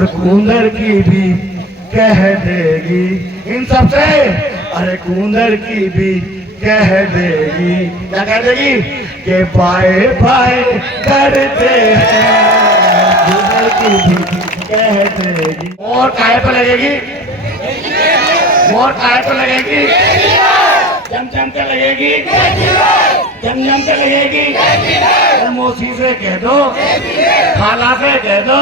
और कूंदर की भी कह देगी इन सबसे, अरे कूंदर की भी कह देगी, क्या कह देगी कि बाय बाय करते हैं, कूंदर की भी कह देगी। मोर काय पे लगेगी, मोर काय पे लगेगी, चमचम के लगेगी, जम के लगेगी, मौसी से कह दो, खाला से कह दो,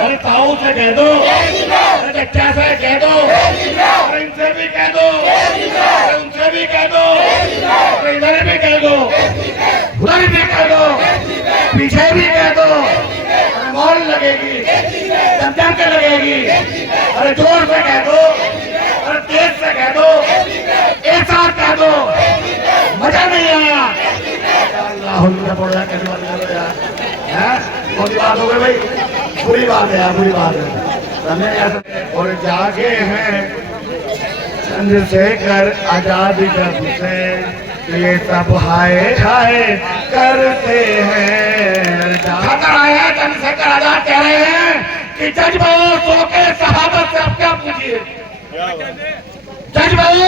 अरे ताऊ से कह दो, अरे चचा से कह दो, अरे इनसे भी कह दो, अरे उनसे भी कह दो, अरे इधर भी कह दो, उधर भी कह दो, पीछे भी कह दो, अरे मोर लगेगी, जम के लगेगी, अरे जोर से कह दो, अरे तेज से कह दो, एक साथ कह दो, मजा नहीं आया, कौन बात हो गई भाई, बुरी बात है यार, बुरी बात है। और जागे हैं चंद्रशेखर आजाद जब से, ये सब हाय हाय करते हैं। खाकर आए हैं चंद्रशेखर आजाद, कह रहे हैं कि जज भाई सो के शहादत से आप क्या पूछिए, जज भाई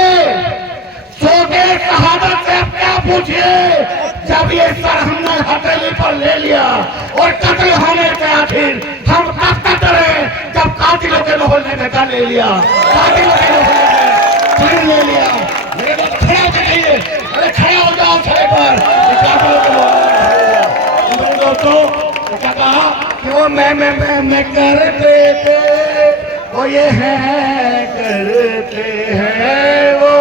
सो के शहादत से आप क्या पूछिए, जब ये सर हमने हथेली पर ले लिया और कत्ल होने से आखिर हम कब तक डरे, जब कातिलों के मोहल्ले में का ले लिया, कातिलों के मोहल्ले में ले लिया। मेरे को खड़े होकर कहिए, अरे खड़े हो जाओ छड़े पर, कातिलों के मोहल्ले में। दोस्तों क्या कहा कि वो मैं करते थे, वो ये है करते हैं, वो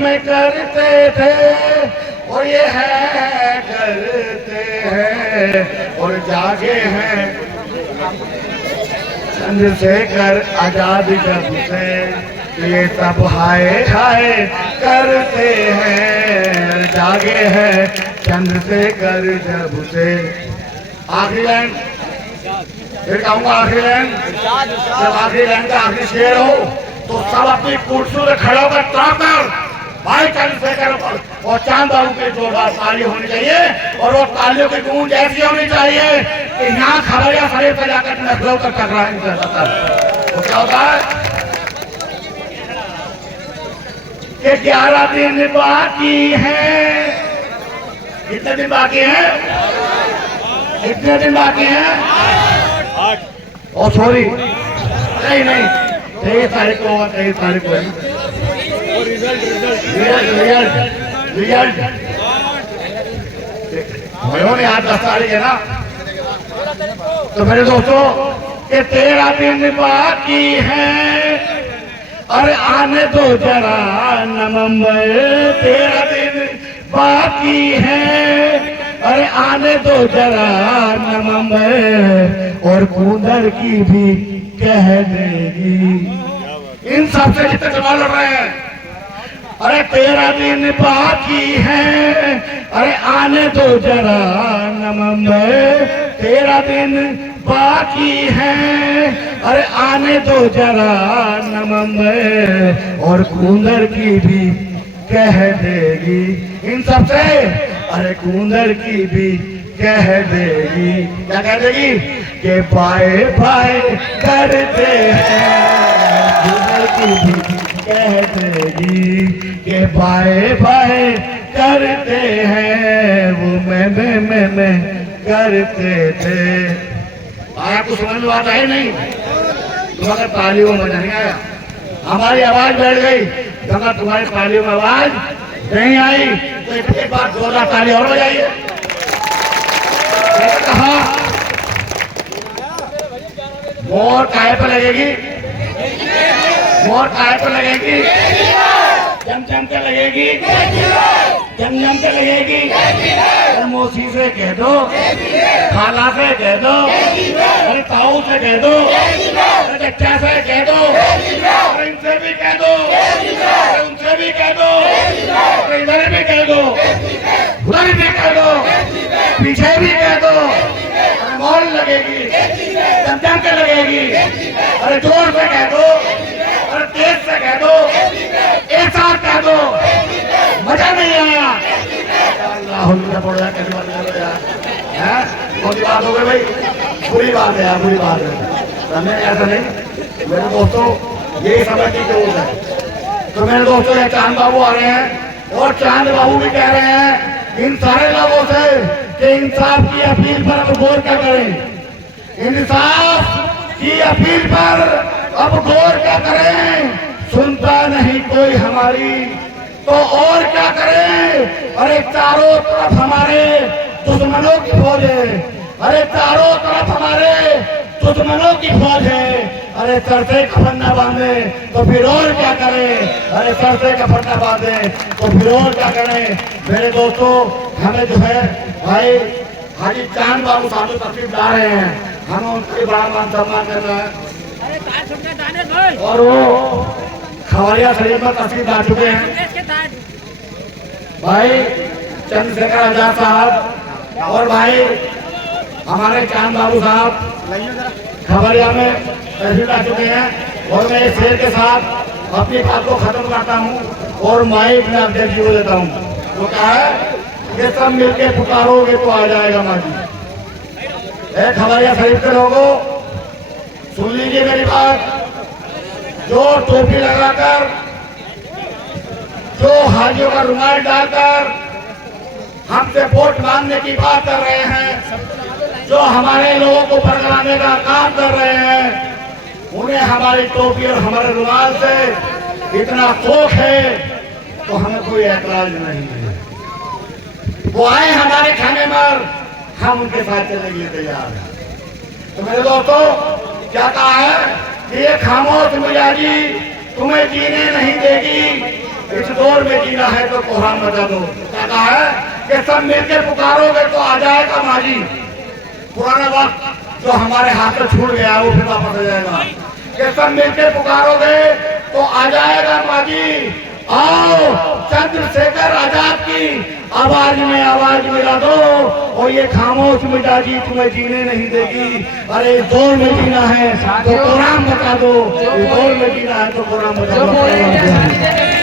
मैं करते थे, और ये है करते हैं। और जागे हैं चंद्रशेखर आजाद जब से, ये सब हाय हाय करते हैं। जागे हैं चंद्रशेखर जब से। आखिरी लाइन फिर कहूँगा, आखिरी लाइन, जब आखिरी लाइन का आखिरी शेर हो तो सब अपनी कुर्सियों में खड़े होकर ताकर भाई चंद्रशेखर और चांद बाबू के जोरदार ताली होनी चाहिए, और वो तालियों की गूंज ऐसी होनी चाहिए कि यहाँ खबरिया शरीफ से जाकर नखरों तक टकरा नहीं कर सकता। तो क्या होता है कि 11 दिन बाकी हैं, कितने दिन बाकी हैं, कितने दिन बाकी हैं, 8। ओ सॉरी, नहीं 23 तारीख को होगा, 23 तारीख को रिजल्ट नहीं, आज 10 तारीख है ना। तो मेरे दोस्तों ये 13 दिन बाकी हैं, अरे आने दो जरा नवंबर, 13 दिन बाकी हैं, अरे आने दो जरा नवंबर, और कूंदर की भी कह देगी इन सबसे जितने चुनाव लड़ रहे हैं, अरे 13 दिन बाकी हैं, अरे आने दो जरा नवंबर, 13 दिन बाकी हैं, अरे आने दो जरा नवंबर, और कूंदर की भी कह देगी इन सबसे, अरे कूंदर की भी कह देगी, क्या कह देगी कि बाय बाय करते हैं, कूंदर की भी कह देगी कि बाय बाय करते हैं, वो मैं करते थे। आपको समझ में आता है नहीं, तुम्हारे तालियों में मजा नहीं आया, हमारी आवाज बैठ गई, अगर तुम्हारी तालियों में आवाज नहीं आई तो एक बार जोरदार ताली और बजाइए। कहा मोर काय पे लगेगी, मोर काय पे लगेगी, जम के लगेगी, जम के लगेगी, मौसी से कह दो, खाला से कह दो, अरे ताऊ से कह दो, अरे चचा से कह दो, अरे इनसे भी कह दो, अरे उनसे भी कह दो, अरे इधर भी कह दो, उधर भी कह दो, पीछे भी कह दो, अरे मोर लगेगी, जम के लगेगी, अरे जोर से कह दो, अरे तेज से कह दो, एक साथ कह दो, मजा नहीं आया। कौन सी बात हो गई भाई, बुरी बात है यार, बुरी बात है। समझे? ऐसा नहीं मेरे दोस्तों, ये समिति के रूल है। तो मेरे दोस्तों ये चांद बाबू आ रहे हैं और चांद बाबू भी कह रहे हैं इन सारे लोगों से कि इंसाफ की अपील पर अब गौर क्या करें, इंसाफ की अपील पर अब गौर क्या करें। सुनता नहीं कोई हमारी तो और क्या करें। अरे चारों तरफ हमारे दुश्मनों की फौज है, अरे चारों तरफ हमारे दुश्मनों की फौज है। अरे सर से कफन न बांधे तो फिर और क्या करें, अरे सर से कफन न बांधे तो फिर और क्या करें। मेरे दोस्तों, हमें जो है भाई हाजी चांद बाबू साहब जो तस्वीर ला रहे हैं, हम उनके बड़ा मान सम्मान कर रहे हैं और वो खवरिया शरीफ में तस्वीर ला चुके हैं भाई चंद्रशेखर आजाद साहब और भाई हमारे चांद बाबू साहब खबरिया में तस्वीर ला चुके हैं। और मैं इस शेर के साथ अपनी बात को खत्म करता हूँ और माइक में अध्यक्ष जी को देता हूँ। वो क्या है, ये सब मिलके पुकारोगे तो आ जाएगा माजी। खबरिया शरीफ के लोगों सुन लीजिए मेरी बात। जो टोपी लगाकर, जो हाजियों का रुमाल डालकर हमसे वोट मांगने की बात कर रहे हैं, जो हमारे लोगों को भड़काने का काम कर रहे हैं, उन्हें हमारी टोपी और हमारे रुमाल से इतना शौक है तो हमें कोई ऐतराज नहीं है। वो आए हमारे खाने पर, हम उनके साथ चलने के लिए तैयार हैं। तो मेरे दोस्तों, क्या कहा है कि ये खामोश मिजाजी तुम्हें जीने नहीं देगी, इस दौर में जीना है तो कोहराम मचा दो। क्या कहा है कि सब मिलकर पुकारोगे तो आ जाएगा माजी। पुराना वक्त जो हमारे हाथ से छूट गया वो फिर वापस आ जाएगा। कि सब मिलकर पुकारोगे तो आ जाएगा माजी। आओ चंद्रशेखर आजाद की आवाज में आवाज मिला दो और ये खामोश मिजाजी तुम्हें जीने नहीं देगी। अरे इस दौर में जीना है तो कोहराम बता दो, इस दौर में जीना है तो कोहराम बता दो।